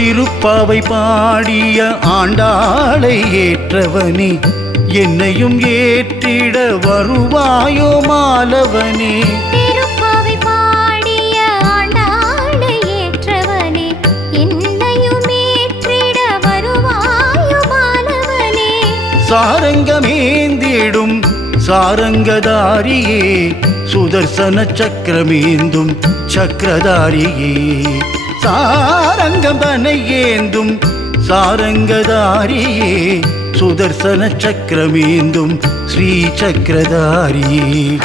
திருப்பாவை பாடிய ஆண்டாளை ஏற்றவனே என்னையும் ஏற்றிட வருவாயோ மாலவனே. திருப்பாவை பாடிய ஆண்டாளை ஏற்றவனே என்னையும் ஏற்றிட வருவாயோ மாலவனே. சாரங்கமேந்திடும் சாரங்கதாரியே சுதர்சன சக்கரமேந்தும் சக்கரதாரியே. சாரங்கம் தன்னை ஏந்தும் சாரங்கதாரியே சுதர்சன சக்கரமேந்தும் ஸ்ரீ சக்கரதாரியே.